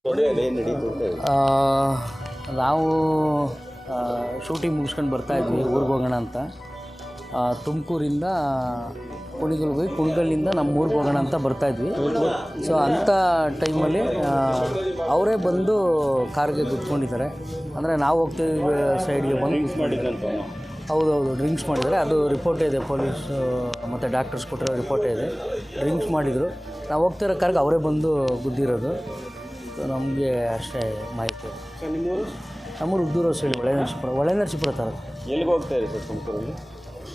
ಆ, ನಾವು ಶೂಟಿಂಗ್ ಮುಗಿಸ್ಕೊಂಡು ಬರ್ತಾಯಿದ್ವಿ ಊರಿಗೆ ಹೋಗೋಣ ಅಂತ. ತುಮಕೂರಿಂದ ಕುಣಿಗಲ್ಗೆ ಹೋಗಿ ಕುಣಿಗಲ್ಲಿಂದ ನಮ್ಮ ಊರಿಗೆ ಹೋಗೋಣ ಅಂತ ಬರ್ತಾಯಿದ್ವಿ. ಸೊ ಅಂಥ ಟೈಮಲ್ಲಿ ಅವರೇ ಬಂದು ಕಾರ್ಗೆ ಕುತ್ಕೊಂಡಿದ್ದಾರೆ. ಅಂದರೆ ನಾವು ಹೋಗ್ತಿದ್ವಿ ಸೈಡ್ಗೆ ಬಂದು ಹೌದೌದು ಡ್ರಿಂಕ್ಸ್ ಮಾಡಿದ್ದಾರೆ. ಅದು ರಿಪೋರ್ಟೇ ಇದೆ, ಪೊಲೀಸು ಮತ್ತು ಡಾಕ್ಟರ್ಸ್ ಕೊಟ್ಟಿರೋ ರಿಪೋರ್ಟೇ ಇದೆ. ಡ್ರಿಂಕ್ಸ್ ಮಾಡಿದರು. ನಾವು ಹೋಗ್ತಿರೋ ಕಾರ್ಗೆ ಅವರೇ ಬಂದು ಗುದ್ದಿರೋದು. ಸೊ ನಮಗೆ ಅಷ್ಟೇ ಮಾಹಿತಿ. ನಮ್ಮೂರು ಉದ್ದೂರು ಸೈಡ್ ಒಳನರಸೀಪುರ ತಾಲೂಕು. ಎಲ್ಲಿಗೆ ಹೋಗ್ತಾ ಇರಿ ಸರ್ ತುಮಕೂರಲ್ಲಿ?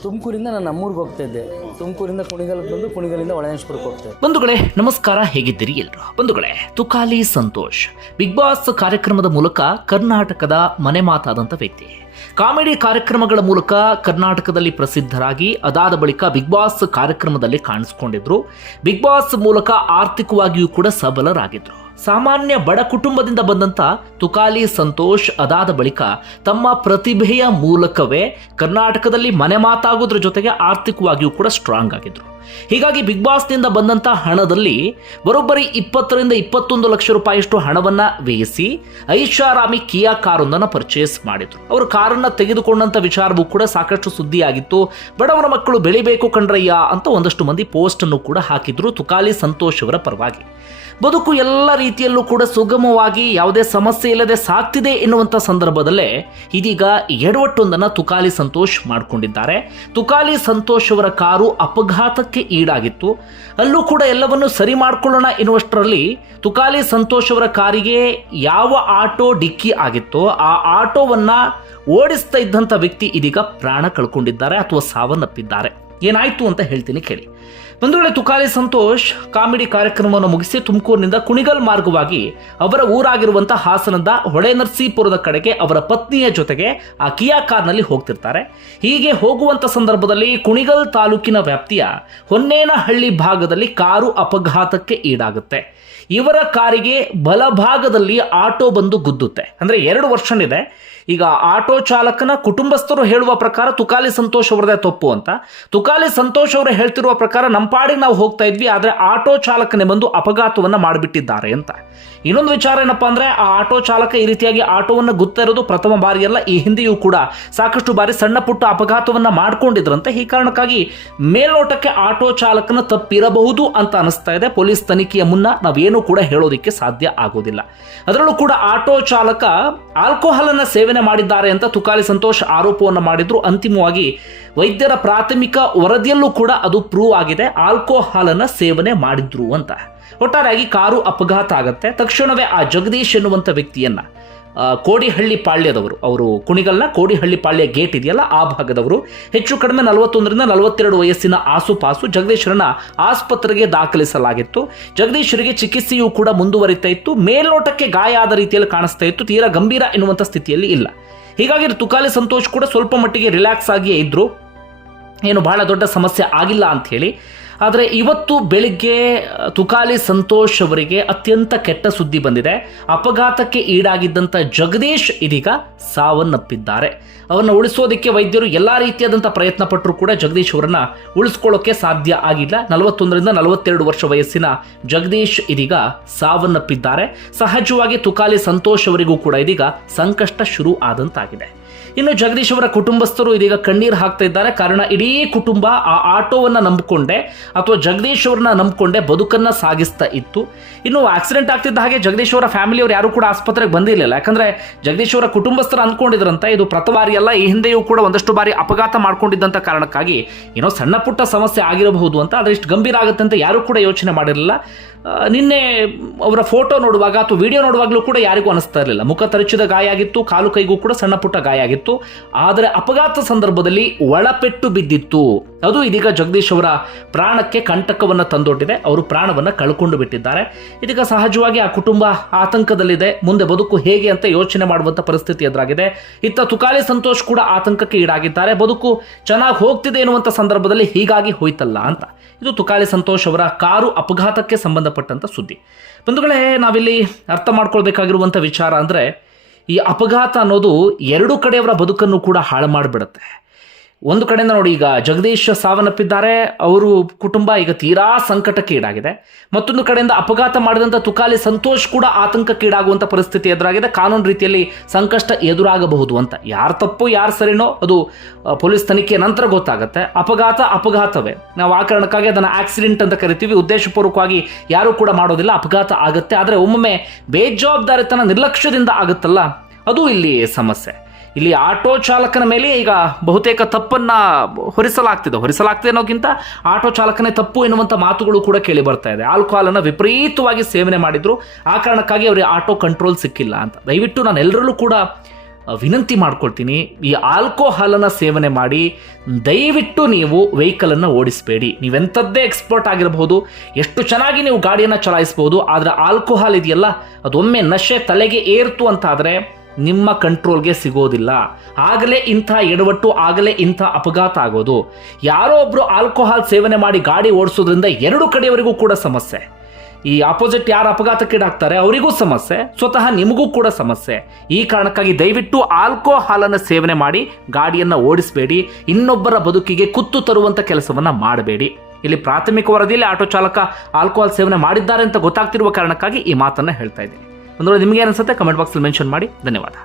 ತುಮಕೂರಿಂದ ನಾನು ನಮ್ಮೂರಿಗೆ ಹೋಗ್ತಾ ಇದ್ದೆ. ತುಮಕೂರಿಂದ ಕುಣಿಗಲ್ಗೆ ಬಂದು ಕುಣಿಗಲಿಂದ ಒಳನರಸೀಪುರಕ್ಕೆ ಹೋಗ್ತಾ ಇದ್ದೆ. ಬಂಧುಗಳೇ ನಮಸ್ಕಾರ, ಹೇಗಿದ್ದೀರಿ ಎಲ್ಲರೂ? ಬಂಧುಗಳೇ, ತುಕಾಲಿ ಸಂತೋಷ್ ಬಿಗ್ ಬಾಸ್ ಕಾರ್ಯಕ್ರಮದ ಮೂಲಕ ಕರ್ನಾಟಕದ ಮನೆ ಮಾತಾದಂಥ ವ್ಯಕ್ತಿ. ಕಾಮಿಡಿ ಕಾರ್ಯಕ್ರಮಗಳ ಮೂಲಕ ಕರ್ನಾಟಕದಲ್ಲಿ ಪ್ರಸಿದ್ಧರಾಗಿ ಅದಾದ ಬಳಿಕ ಬಿಗ್ ಬಾಸ್ ಕಾರ್ಯಕ್ರಮದಲ್ಲಿ ಕಾಣಿಸಿಕೊಂಡಿದ್ರು. ಬಿಗ್ ಬಾಸ್ ಮೂಲಕ ಆರ್ಥಿಕವಾಗಿಯೂ ಕೂಡ ಸಬಲರಾಗಿದ್ರು. ಸಾಮಾನ್ಯ ಬಡ ಕುಟುಂಬದಿಂದ ಬಂದಂತ ತುಕಾಲಿ ಸಂತೋಷ್ ಅದಾದ ಬಳಿಕ ತಮ್ಮ ಪ್ರತಿಭೆಯ ಮೂಲಕವೇ ಕರ್ನಾಟಕದಲ್ಲಿ ಮನೆ ಮಾತಾಗೋದ್ರ ಜೊತೆಗೆ ಆರ್ಥಿಕವಾಗಿಯೂ ಕೂಡ ಸ್ಟ್ರಾಂಗ್ ಆಗಿದ್ರು. ಹೀಗಾಗಿ ಬಿಗ್ ಬಾಸ್ನಿಂದ ಬಂದಂಥ ಹಣದಲ್ಲಿ ಬರೋಬ್ಬರಿ 20 ರಿಂದ 21 ಲಕ್ಷ ರೂಪಾಯಿಯಷ್ಟು ಹಣವನ್ನ ವ್ಯಯಿಸಿ ಐಷಾರಾಮಿ ಕಿಯಾ ಕಾರೊಂದನ್ನು ಪರ್ಚೇಸ್ ಮಾಡಿದ್ರು. ಅವರು ಕಾರನ್ನ ತೆಗೆದುಕೊಂಡಂತ ವಿಚಾರವೂ ಕೂಡ ಸಾಕಷ್ಟು ಸುದ್ದಿಯಾಗಿತ್ತು. ಬಡವರ ಮಕ್ಕಳು ಬೆಳಿಬೇಕು ಕಣ್ರಯ್ಯ ಅಂತ ಒಂದಷ್ಟು ಮಂದಿ ಪೋಸ್ಟ್ ಅನ್ನು ಕೂಡ ಹಾಕಿದ್ರು ತುಕಾಲಿ ಸಂತೋಷ್ ಅವರ ಪರವಾಗಿ. ಬದುಕು ಎಲ್ಲ ರೀತಿಯಲ್ಲೂ ಕೂಡ ಸುಗಮವಾಗಿ ಯಾವುದೇ ಸಮಸ್ಯೆ ಇಲ್ಲದೆ ಸಾಗ್ತಿದೆ ಎನ್ನುವಂಥ ಸಂದರ್ಭದಲ್ಲೇ ಇದೀಗ ಎಡವಟ್ಟೊಂದನ್ನು ತುಕಾಲಿ ಸಂತೋಷ್ ಮಾಡಿಕೊಂಡಿದ್ದಾರೆ. ತುಕಾಲಿ ಸಂತೋಷ್ ಅವರ ಕಾರು ಅಪಘಾತಕ್ಕೆ ಈಡಾಗಿತ್ತು. ಅಲ್ಲೂ ಕೂಡ ಎಲ್ಲವನ್ನು ಸರಿ ಮಾಡಿಕೊಳ್ಳೋಣ ಎನ್ನುವಷ್ಟರಲ್ಲಿ ತುಕಾಲಿ ಸಂತೋಷ್ ಅವರ ಕಾರಿಗೆ ಯಾವ ಆಟೋ ಡಿಕ್ಕಿ ಆಗಿತ್ತೋ ಆ ಆಟೋವನ್ನ ಓಡಿಸ್ತಾ ಇದ್ದಂಥ ವ್ಯಕ್ತಿ ಇದೀಗ ಪ್ರಾಣ ಕಳ್ಕೊಂಡಿದ್ದಾರೆ ಅಥವಾ ಸಾವನ್ನಪ್ಪಿದ್ದಾರೆ. ಏನಾಯ್ತು ಅಂತ ಹೇಳ್ತೀನಿ ಕೇಳಿ. ಒಂದು ವೇಳೆ ತುಕಾಲಿ ಸಂತೋಷ್ ಕಾಮಿಡಿ ಕಾರ್ಯಕ್ರಮವನ್ನು ಮುಗಿಸಿ ತುಮಕೂರಿನಿಂದ ಕುಣಿಗಲ್ ಮಾರ್ಗವಾಗಿ ಅವರ ಊರಾಗಿರುವಂತಹ ಹಾಸನದ ಹೊಳೆನರಸೀಪುರದ ಕಡೆಗೆ ಅವರ ಪತ್ನಿಯ ಜೊತೆಗೆ ಆ ಕಿಯಾ ಕಾರ್ನಲ್ಲಿ ಹೋಗ್ತಿರ್ತಾರೆ. ಹೀಗೆ ಹೋಗುವಂತ ಸಂದರ್ಭದಲ್ಲಿ ಕುಣಿಗಲ್ ತಾಲೂಕಿನ ವ್ಯಾಪ್ತಿಯ ಹೊನ್ನೇನಹಳ್ಳಿ ಭಾಗದಲ್ಲಿ ಕಾರು ಅಪಘಾತಕ್ಕೆ ಈಡಾಗುತ್ತೆ. ಇವರ ಕಾರಿಗೆ ಬಲಭಾಗದಲ್ಲಿ ಆಟೋ ಬಂದು ಗುದ್ದುತ್ತೆ. ಅಂದ್ರೆ 2 ವರ್ಷನ್ ಇದೆ. ಈಗ ಆಟೋ ಚಾಲಕನ ಕುಟುಂಬಸ್ಥರು ಹೇಳುವ ಪ್ರಕಾರ ತುಕಾಲಿ ಸಂತೋಷ್ ಅವರದೇ ತಪ್ಪು ಅಂತ. ತುಕಾಲಿ ಸಂತೋಷ್ ಅವರು ಹೇಳ್ತಿರುವ ಪ್ರಕಾರ ನಮ್ಮ ಪಾಡಿಗೆ ನಾವು ಹೋಗ್ತಾ ಇದ್ವಿ, ಆದರೆ ಆಟೋ ಚಾಲಕನೇ ಬಂದು ಅಪಘಾತವನ್ನ ಮಾಡಿಬಿಟ್ಟಿದ್ದಾರೆ ಅಂತ. ಇನ್ನೊಂದು ವಿಚಾರ ಏನಪ್ಪಾ ಅಂದ್ರೆ, ಆ ಆಟೋ ಚಾಲಕ ಈ ರೀತಿಯಾಗಿ ಆಟೋವನ್ನು ಗುತ್ತಾ ಇರೋದು ಪ್ರಥಮ ಬಾರಿಯಲ್ಲ. ಈ ಹಿಂದೆಯೂ ಕೂಡ ಸಾಕಷ್ಟು ಬಾರಿ ಸಣ್ಣ ಪುಟ್ಟ ಅಪಘಾತವನ್ನ ಮಾಡ್ಕೊಂಡಿದ್ರಂತೆ. ಈ ಕಾರಣಕ್ಕಾಗಿ ಮೇಲ್ನೋಟಕ್ಕೆ ಆಟೋ ಚಾಲಕನ ತಪ್ಪಿರಬಹುದು ಅಂತ ಅನಿಸ್ತಾ ಇದೆ. ಪೊಲೀಸ್ ತನಿಖೆಯ ಮುನ್ನ ನಾವೇನು ಕೂಡ ಹೇಳೋದಿಕ್ಕೆ ಸಾಧ್ಯ ಆಗೋದಿಲ್ಲ. ಅದರಲ್ಲೂ ಕೂಡ ಆಟೋ ಚಾಲಕ ಆಲ್ಕೋಹಾಲ್ ಅನ್ನ ಸೇವನೆ ಮಾಡಿದ್ದಾರೆ ಅಂತ ತುಕಾಲಿ ಸಂತೋಷ್ ಆರೋಪವನ್ನು ಮಾಡಿದ್ರು. ಅಂತಿಮವಾಗಿ ವೈದ್ಯರ ಪ್ರಾಥಮಿಕ ವರದಿಯಲ್ಲೂ ಕೂಡ ಅದು ಪ್ರೂವ್ ಆಗಿದೆ, ಆಲ್ಕೋಹಾಲ್ ಅನ್ನ ಸೇವನೆ ಮಾಡಿದ್ರು ಅಂತ. ಒಟ್ಟಾರೆಯಾಗಿ ಕಾರು ಅಪಘಾತ ಆಗತ್ತೆ. ತಕ್ಷಣವೇ ಆ ಜಗದೀಶ್ ಎನ್ನುವಂಥ ವ್ಯಕ್ತಿಯನ್ನ ಕೋಡಿಹಳ್ಳಿ ಪಾಳ್ಯದವರು, ಅವರು ಕುಣಿಗಲ್ನ ಕೋಡಿಹಳ್ಳಿ ಪಾಳ್ಯ ಗೇಟ್ ಇದೆಯಲ್ಲ ಆ ಭಾಗದವರು, ಹೆಚ್ಚು ಕಡಿಮೆ 41 ರಿಂದ 42 ವಯಸ್ಸಿನ ಆಸುಪಾಸು ಜಗದೀಶ್ವರನ್ನ ಆಸ್ಪತ್ರೆಗೆ ದಾಖಲಿಸಲಾಗಿತ್ತು. ಜಗದೀಶ್ವರಿಗೆ ಚಿಕಿತ್ಸೆಯೂ ಕೂಡ ಮುಂದುವರಿತಾ ಇತ್ತು. ಮೇಲ್ನೋಟಕ್ಕೆ ಗಾಯ ಆದ ರೀತಿಯಲ್ಲಿ ಕಾಣಿಸ್ತಾ ಇತ್ತು, ತೀರಾ ಗಂಭೀರ ಎನ್ನುವಂಥ ಸ್ಥಿತಿಯಲ್ಲಿ ಇಲ್ಲ. ಹೀಗಾಗಿ ತುಕಾಲಿ ಸಂತೋಷ್ ಕೂಡ ಸ್ವಲ್ಪ ಮಟ್ಟಿಗೆ ರಿಲ್ಯಾಕ್ಸ್ ಆಗಿಯೇ ಇದ್ರು, ಏನು ಬಹಳ ದೊಡ್ಡ ಸಮಸ್ಯೆ ಆಗಿಲ್ಲ ಅಂತ ಹೇಳಿ. ಆದರೆ ಇವತ್ತು ಬೆಳಿಗ್ಗೆ ತುಕಾಲಿ ಸಂತೋಷ್ ಅವರಿಗೆ ಅತ್ಯಂತ ಕೆಟ್ಟ ಸುದ್ದಿ ಬಂದಿದೆ. ಅಪಘಾತಕ್ಕೆ ಈಡಾಗಿದ್ದಂಥ ಜಗದೀಶ್ ಇದೀಗ ಸಾವನ್ನಪ್ಪಿದ್ದಾರೆ. ಅವನ್ನ ಉಳಿಸೋದಕ್ಕೆ ವೈದ್ಯರು ಎಲ್ಲ ರೀತಿಯಾದಂಥ ಪ್ರಯತ್ನ ಪಟ್ಟರು ಕೂಡ ಜಗದೀಶ್ ಅವರನ್ನ ಉಳಿಸ್ಕೊಳ್ಳೋಕೆ ಸಾಧ್ಯ ಆಗಿಲ್ಲ. 41 ರಿಂದ 42 ವರ್ಷ ವಯಸ್ಸಿನ ಜಗದೀಶ್ ಇದೀಗ ಸಾವನ್ನಪ್ಪಿದ್ದಾರೆ. ಸಹಜವಾಗಿ ತುಕಾಲಿ ಸಂತೋಷ್ ಅವರಿಗೂ ಕೂಡ ಇದೀಗ ಸಂಕಷ್ಟ ಶುರು ಆದಂತಾಗಿದೆ. ಇನ್ನು ಜಗದೀಶ್ ಅವರ ಕುಟುಂಬಸ್ಥರು ಇದೀಗ ಕಣ್ಣೀರು ಹಾಕ್ತಾ ಇದ್ದಾರೆ. ಕಾರಣ ಇಡೀ ಕುಟುಂಬ ಆ ಆಟೋವನ್ನ ನಂಬಿಕೊಂಡೆ ಅಥವಾ ಜಗದೀಶ್ ಅವ್ರನ್ನ ನಂಬಿಕೊಂಡೆ ಬದುಕನ್ನ ಸಾಗಿಸ್ತಾ ಇತ್ತು. ಇನ್ನು ಆಕ್ಸಿಡೆಂಟ್ ಆಗ್ತಿದ್ದ ಹಾಗೆ ಜಗದೀಶ್ ಅವರ ಫ್ಯಾಮಿಲಿಯವರು ಯಾರು ಕೂಡ ಆಸ್ಪತ್ರೆಗೆ ಬಂದಿರಲಿಲ್ಲ. ಯಾಕಂದ್ರೆ ಜಗದೀಶ್ ಅವರ ಕುಟುಂಬಸ್ಥರು ಅಂದ್ಕೊಂಡಿದ್ರಂತೆ ಇದು ಪ್ರಥಮ ಬಾರಿ ಅಲ್ಲ, ಈ ಹಿಂದೆಯೂ ಕೂಡ ಒಂದಷ್ಟು ಬಾರಿ ಅಪಘಾತ ಮಾಡ್ಕೊಂಡಿದ್ದಂಥ ಕಾರಣಕ್ಕಾಗಿ ಏನೋ ಸಣ್ಣ ಪುಟ್ಟ ಸಮಸ್ಯೆ ಆಗಿರಬಹುದು ಅಂತ, ಆದರೆ ಇಷ್ಟು ಗಂಭೀರ ಆಗುತ್ತೆ ಅಂತ ಯಾರು ಕೂಡ ಯೋಚನೆ ಮಾಡಿರಲಿಲ್ಲ. ನಿನ್ನೆ ಅವರ ಫೋಟೋ ನೋಡುವಾಗ ಅಥವಾ ವಿಡಿಯೋ ನೋಡುವಾಗಲೂ ಕೂಡ ಯಾರಿಗೂ ಅನಿಸ್ತಾ ಇರಲಿಲ್ಲ. ಮುಖ ತರಚಿದ ಗಾಯ ಆಗಿತ್ತು, ಕಾಲು ಕೈಗೂ ಕೂಡ ಸಣ್ಣ ಪುಟ್ಟ ಗಾಯ ಆಗಿತ್ತು. ಆದರೆ ಅಪಘಾತ ಸಂದರ್ಭದಲ್ಲಿ ಒಳಪೆಟ್ಟು ಬಿದ್ದಿತ್ತು. ಅದು ಇದೀಗ ಜಗದೀಶ್ ಅವರ ಪ್ರಾಣಕ್ಕೆ ಕಂಟಕವನ್ನು ತಂದೊಡ್ಡಿದೆ. ಅವರು ಪ್ರಾಣವನ್ನು ಕಳ್ಕೊಂಡು ಬಿಟ್ಟಿದ್ದಾರೆ. ಇದೀಗ ಸಹಜವಾಗಿ ಆ ಕುಟುಂಬ ಆತಂಕದಲ್ಲಿದೆ. ಮುಂದೆ ಬದುಕು ಹೇಗೆ ಅಂತ ಯೋಚನೆ ಮಾಡುವಂಥ ಪರಿಸ್ಥಿತಿ ಎದುರಾಗಿದೆ. ಇತ್ತ ತುಕಾಲಿ ಸಂತೋಷ್ ಕೂಡ ಆತಂಕಕ್ಕೆ ಈಡಾಗಿದ್ದಾರೆ. ಬದುಕು ಚೆನ್ನಾಗಿ ಹೋಗ್ತಿದೆ ಎನ್ನುವಂಥ ಸಂದರ್ಭದಲ್ಲಿ ಹೀಗಾಗಿ ಹೋಯ್ತಲ್ಲ ಅಂತ. ಇದು ತುಕಾಲಿ ಸಂತೋಷ್ ಅವರ ಕಾರು ಅಪಘಾತಕ್ಕೆ ಸಂಬಂಧಪಟ್ಟಂತ ಸುದ್ದಿ. ಬಂಧುಗಳೇ, ನಾವಿಲ್ಲಿ ಅರ್ಥ ಮಾಡ್ಕೊಳ್ಬೇಕಾಗಿರುವಂಥ ವಿಚಾರ ಅಂದರೆ, ಈ ಅಪಘಾತ ಅನ್ನೋದು 2 ಕಡೆಯವರ ಬದುಕನ್ನು ಕೂಡ ಹಾಳು ಮಾಡಿಬಿಡುತ್ತೆ. ಒಂದು ಕಡೆಯಿಂದ ನೋಡಿ, ಈಗ ಜಗದೀಶ್ ಸಾವನ್ನಪ್ಪಿದ್ದಾರೆ, ಅವರು ಕುಟುಂಬ ಈಗ ತೀರಾ ಸಂಕಟಕ್ಕೆ ಈಡಾಗಿದೆ. ಮತ್ತೊಂದು ಕಡೆಯಿಂದ ಅಪಘಾತ ಮಾಡಿದಂಥ ತುಕಾಲಿ ಸಂತೋಷ್ ಕೂಡ ಆತಂಕಕ್ಕೀಡಾಗುವಂಥ ಪರಿಸ್ಥಿತಿ ಎದುರಾಗಿದೆ. ಕಾನೂನು ರೀತಿಯಲ್ಲಿ ಸಂಕಷ್ಟ ಎದುರಾಗಬಹುದು ಅಂತ. ಯಾರು ತಪ್ಪು ಯಾರು ಸರಿನೋ ಅದು ಪೊಲೀಸ್ ತನಿಖೆ ನಂತರ ಗೊತ್ತಾಗುತ್ತೆ. ಅಪಘಾತವೇ, ನಾವು ಆ ಕಾರಣಕ್ಕಾಗಿ ಅದನ್ನು ಆಕ್ಸಿಡೆಂಟ್ ಅಂತ ಕರಿತೀವಿ. ಉದ್ದೇಶಪೂರ್ವಕವಾಗಿ ಯಾರೂ ಕೂಡ ಮಾಡೋದಿಲ್ಲ, ಅಪಘಾತ ಆಗುತ್ತೆ. ಆದರೆ ಒಮ್ಮೊಮ್ಮೆ ಬೇಜವಾಬ್ದಾರಿತನ ನಿರ್ಲಕ್ಷ್ಯದಿಂದ ಆಗುತ್ತಲ್ಲ, ಅದು ಇಲ್ಲಿ ಸಮಸ್ಯೆ. ಇಲ್ಲಿ ಆಟೋ ಚಾಲಕನ ಮೇಲೆ ಈಗ ಬಹುತೇಕ ತಪ್ಪನ್ನ ಹೊರಿಸಲಾಗ್ತಿದೆ ಅನ್ನೋಕ್ಕಿಂತ ಆಟೋ ಚಾಲಕನೇ ತಪ್ಪು ಎನ್ನುವಂಥ ಮಾತುಗಳು ಕೂಡ ಕೇಳಿ ಬರ್ತಾ ಇದೆ. ಆಲ್ಕೋಹಾಲನ್ನು ವಿಪರೀತವಾಗಿ ಸೇವನೆ ಮಾಡಿದ್ರು, ಆ ಕಾರಣಕ್ಕಾಗಿ ಅವರಿಗೆ ಆಟೋ ಕಂಟ್ರೋಲ್ ಸಿಕ್ಕಿಲ್ಲ ಅಂತ. ದಯವಿಟ್ಟು ನಾನು ಎಲ್ಲರಲ್ಲೂ ಕೂಡ ವಿನಂತಿ ಮಾಡ್ಕೊಳ್ತೀನಿ, ಈ ಆಲ್ಕೋಹಾಲನ್ನು ಸೇವನೆ ಮಾಡಿ ದಯವಿಟ್ಟು ನೀವು ವೆಹಿಕಲನ್ನು ಓಡಿಸಬೇಡಿ. ನೀವೆಂಥದ್ದೇ ಎಕ್ಸ್ಪರ್ಟ್ ಆಗಿರಬಹುದು, ಎಷ್ಟು ಚೆನ್ನಾಗಿ ನೀವು ಗಾಡಿಯನ್ನು ಚಲಾಯಿಸಬಹುದು, ಆದರೆ ಆಲ್ಕೋಹಾಲ್ ಇದೆಯಲ್ಲ, ಅದೊಮ್ಮೆ ನಶೆ ತಲೆಗೆ ಏರ್ತು ಅಂತಾದರೆ ನಿಮ್ಮ ಕಂಟ್ರೋಲ್ಗೆ ಸಿಗೋದಿಲ್ಲ. ಆಗಲೇ ಇಂಥ ಎಡವಟ್ಟು, ಆಗಲೇ ಇಂಥ ಅಪಘಾತ ಆಗೋದು. ಯಾರೋ ಒಬ್ಬರು ಆಲ್ಕೋಹಾಲ್ ಸೇವನೆ ಮಾಡಿ ಗಾಡಿ ಓಡಿಸೋದ್ರಿಂದ ಎರಡು ಕಡೆಯವರಿಗೂ ಕೂಡ ಸಮಸ್ಯೆ. ಈ ಆಪೋಸಿಟ್ ಯಾರು ಅಪಘಾತಕ್ಕೀಡಾಗ್ತಾರೆ ಅವರಿಗೂ ಸಮಸ್ಯೆ, ಸ್ವತಃ ನಿಮಗೂ ಕೂಡ ಸಮಸ್ಯೆ. ಈ ಕಾರಣಕ್ಕಾಗಿ ದಯವಿಟ್ಟು ಆಲ್ಕೋಹಾಲನ್ನು ಸೇವನೆ ಮಾಡಿ ಗಾಡಿಯನ್ನು ಓಡಿಸಬೇಡಿ. ಇನ್ನೊಬ್ಬರ ಬದುಕಿಗೆ ಕುತ್ತು ತರುವಂಥ ಕೆಲಸವನ್ನು ಮಾಡಬೇಡಿ. ಇಲ್ಲಿ ಪ್ರಾಥಮಿಕ ವರದಿಯಲ್ಲಿ ಆಟೋ ಚಾಲಕ ಆಲ್ಕೋಹಾಲ್ ಸೇವನೆ ಮಾಡಿದ್ದಾರೆ ಅಂತ ಗೊತ್ತಾಗ್ತಿರುವ ಕಾರಣಕ್ಕಾಗಿ ಈ ಮಾತನ್ನು ಹೇಳ್ತಾ ಇದ್ದೀನಿ. ಒಂದು ವೇಳೆ ನಿಮಗೆ ಅನಿಸುತ್ತೆ ಕಮೆಂಟ್ ಬಾಕ್ಸಲ್ಲಿ ಮೆನ್ಷನ್ ಮಾಡಿ. ಧನ್ಯವಾದ.